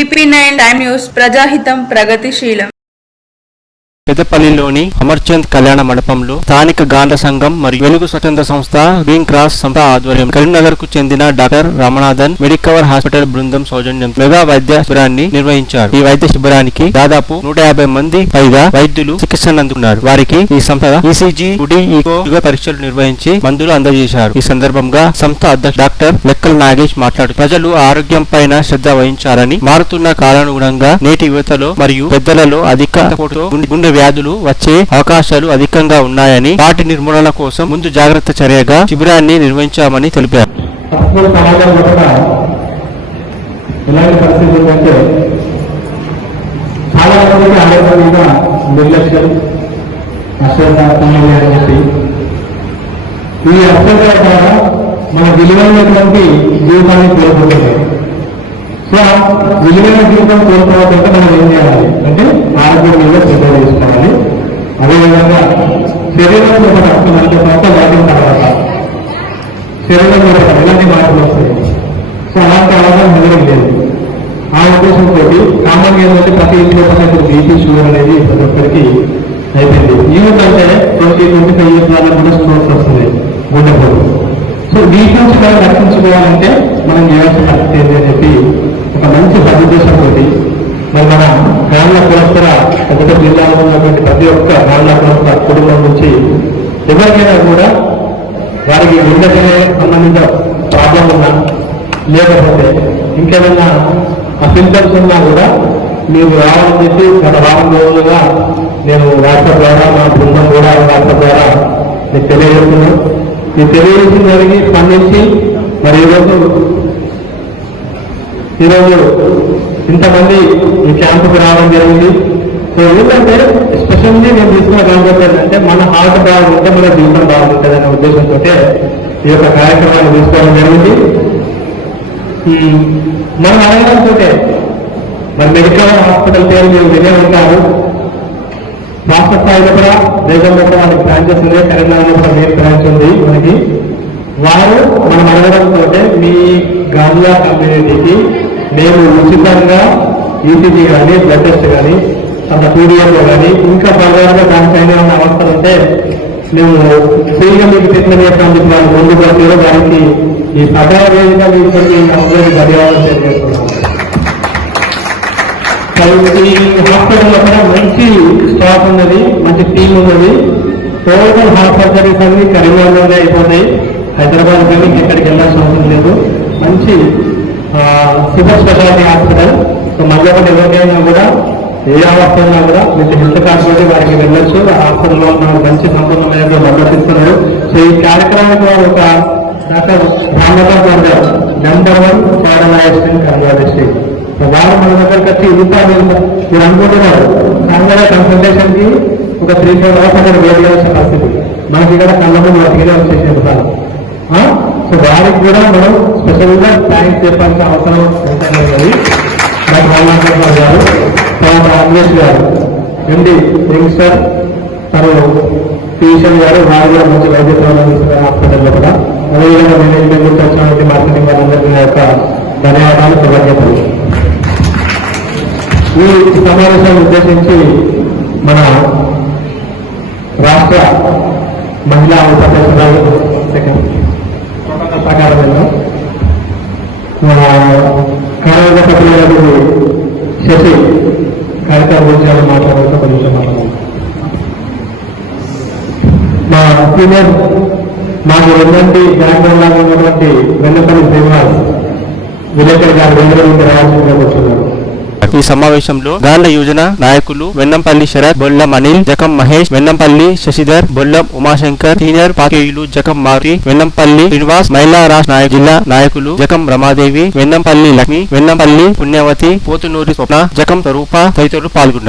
TV nine time news ప్రజాహితం ప్రగతిశీలం. పెద్దపల్లిలోని అమర్చంద్ కళ్యాణ మండపంలో స్థానిక గాంధ సంఘం మరియు వెలుగు స్వతంత్ర సంస్థ గ్రీన్ క్రాస్ సంస్థ ఆధ్వర్యం కరీంనగర్కు చెందిన డాక్టర్ రామనాథన్ మెడికవర్ హాస్పిటల్ బృందం సౌజన్యం మెగా వైద్య శిబిరాన్ని నిర్వహించారు. ఈ వైద్య శిబిరానికి దాదాపు నూట యాభై మంది పైగా వైద్యులు చికిత్సను అందుకున్నారు. వారికి ఈ సంస్థ ఈసీజీ పరీక్షలు నిర్వహించి మందులు అందజేశారు. ఈ సందర్భంగా సంస్థ అధ్యక్షుడు డాక్టర్ లెక్కల నాగేష్ మాట్లాడు ప్రజలు ఆరోగ్యం పైన శ్రద్ధ వహించాలని మారుతున్న కాలానుగుణంగా నేటి యువతలో మరియు పెద్దలలో అధిక రక్తపోటుతో గుండె వ్యాధులు వచ్చే అవకాశాలు అధికంగా ఉన్నాయని వాటి నిర్మూలన కోసం ముందు జాగ్రత్త చర్యగా శిబిరాన్ని నిర్వహించామని తెలిపారు. ఈ అశ్రద్ధ ద్వారా మన విలువైనటువంటి జీవితాన్ని కోల్పోతున్నారు సో విలువైన జీవితం కోల్పోవడంతో మనం ఏం చేయాలి? అంటే ఆరోగ్యం మీద శ్రద్ధ తీసుకోవాలి. అదేవిధంగా శరీరం మీద రక్తం అంటే కొత్త వాటిన తర్వాత శరీరం మీద ఎలాంటి మార్పులు వస్తాయి? సో అలాంటి అవగాహన మెదడు లేదు. ఆ ఉద్దేశంతో కామన్గా ఏంటంటే ప్రతి ఇంట్లో ఇప్పుడు బీపీ షుగర్ అనేది ప్రతి ఒక్కరికి అయిపోయింది. యూత్ అంటే ట్వంటీ ట్వంటీ ఫైవ్ ఇయర్స్ వాళ్ళకి కూడా స్ట్రోక్స్ వస్తుంది గుండెపోటు సో వీటి నుంచి మనం రక్షించుకోవాలంటే నాన్న కులస్తర పెద్ద జిల్లాలో ఉన్నటువంటి ప్రతి ఒక్క నాన్న కులస్తర కుటుంబం నుంచి ఎవరికైనా కూడా వారికి గుండెకి సంబంధించిన ప్రాబ్లం ఉన్నా లేకపోతే ఇంకేమైనా ఆ సింటమ్స్ ఉన్నా కూడా మీరు రావాలని చెప్పి గత వారం రోజులుగా నేను వాట్సాప్ ద్వారా మా బృందం కూడా వాట్సాప్ ద్వారా మీకు తెలియజేస్తున్నాను. ఈ తెలియజేసిన దానికి స్పందించి మరి ఈరోజు ఈరోజు ఇంతమంది ఈ క్యాంపుకు రావడం జరిగింది. సో ఎందుకంటే స్పెషల్లీ నేను తీసుకున్న కాన్సెప్ట్ ఏంటంటే మన హార్ట్ బాగుంటే మన జీవితం బాగుంటుంది అనే ఉద్దేశంతో ఈ యొక్క కార్యక్రమాన్ని తీసుకోవడం జరిగింది. మనం అడగడంతో మన మెడికల్ హాస్పిటల్ పేరు మీరు వినే ఉంటారు. రాష్ట్ర స్థాయిలో కూడా దేశంలో కూడా మనకి బ్రాంచెస్ ఉన్నాయి. తెలంగాణలో కూడా మెయిన్ బ్రాంచ్ ఉంది మనకి. వారు మనం అడగడంతో మీ గాంధీ కమ్యూనిటీకి మేము ఉచితంగా ఈసీజీ కానీ బ్లడ్ టెస్ట్ కానీ అంత పీడిఎంలో కానీ ఇంకా ప్రధానంగా దానిపైన ఉన్న అవస్థలు అంటే మేము ఫ్రీగా మీకు ట్రీట్మెంట్ చేస్తామని చెప్పి ముందు ముందుకు దానికి ఈ సభా వేదిక మీకు అందరికీ ధన్యవాదాలు తెలియజేస్తున్నాం ఈ హాస్పిటల్లో కూడా మంచి స్టాఫ్ ఉన్నది మంచి టీం ఉన్నది. టోటల్ హాస్పిటల్ సర్వీస్ అన్ని కరీంనగర్లోనే అయిపోతాయి. హైదరాబాద్ కానీ ఎక్కడికి వెళ్ళాల్సిన అవసరం లేదు. మంచి సూపర్ స్పెషాలిటీ హాస్పిటల్ సో మధ్య ఒకటి ఎవరికైనా కూడా ఏ అవస్థ కూడా మీకు హెల్త్ కార్డ్ తోటి వారికి వెళ్ళొచ్చు. ఆ హాస్పిటల్లో ఉన్న మంచి సంపూర్ణమైన మద్దతిస్తున్నారు సో ఈ కార్యక్రమానికి వారు ఒక doctor Ramadas garu number one paralysed in Kurnool so వారు మన దగ్గరికి వచ్చి ఇంత మీరు అనుకుంటున్నారు. కాంగ్రెస్ కన్సల్టేషన్కి ఒక త్రీ ఫోర్ అవర్స్ అక్కడ వేరు చేయాల్సిన పరిస్థితి. మనకి ఇక్కడ కళ్ళ ముందు వాటిగా చెప్తాను సో వారికి కూడా మనం స్పెషల్గా థ్యాంక్స్ చెప్పాల్సిన అవసరం ఎంతైనా ఉంది డాక్టర్ గారు తర్వాత అన్వేష్ గారు ఎండి యంగ్స్టర్ తను ఫిజిషియన్ గారు వారు కూడా మంచి వైద్య సేవలు అందిస్తున్నారు హాస్పిటల్లో కూడా. అదేవిధంగా మేనేజ్మెంట్ నుంచి వచ్చినటువంటి మార్కెటింగ్ వాళ్ళందరికీ యొక్క ధన్యవాదాలు కృతజ్ఞతలు. ఈ సమావేశాన్ని ఉద్దేశించి మన రాష్ట్ర మహిళా ఉపాధ్యక్షురాలు సెకండ్ ప్రకారం కార్యవర్గ శశి కార్యక్రమం గురించి మాట్లాడుతూ ఒక నిమిషం మా సీనియర్ మాకు రెండంటి బ్యాక్గ్రౌండ్ లాగా ఉన్నటువంటి వెన్నపల్లి శ్రీనివాస్ విలేకర్ గారు వేరే రావాల్సిందిగా కూర్చున్నారు. ఈ సమావేశంలో గాండ్ల యోజన నాయకులు వెన్నంపల్లి శరత్ బొల్లం అనిల్ జకం మహేష్ వెన్నంపల్లి శశిధర్ బొల్లం ఉమాశంకర్ సీనియర్ పాకేయులు జకం మారి వెన్నంపల్లి శ్రీనివాస్ మహిళా రాష్ట్ర నాయక జిల్లా నాయకులు జకం రమాదేవి వెన్నంపల్లి లక్ష్మి వెన్నంపల్లి పుణ్యవతి పోతునూరి స్వప్న జకం స్వరూప తదితరులు పాల్గొన్నారు.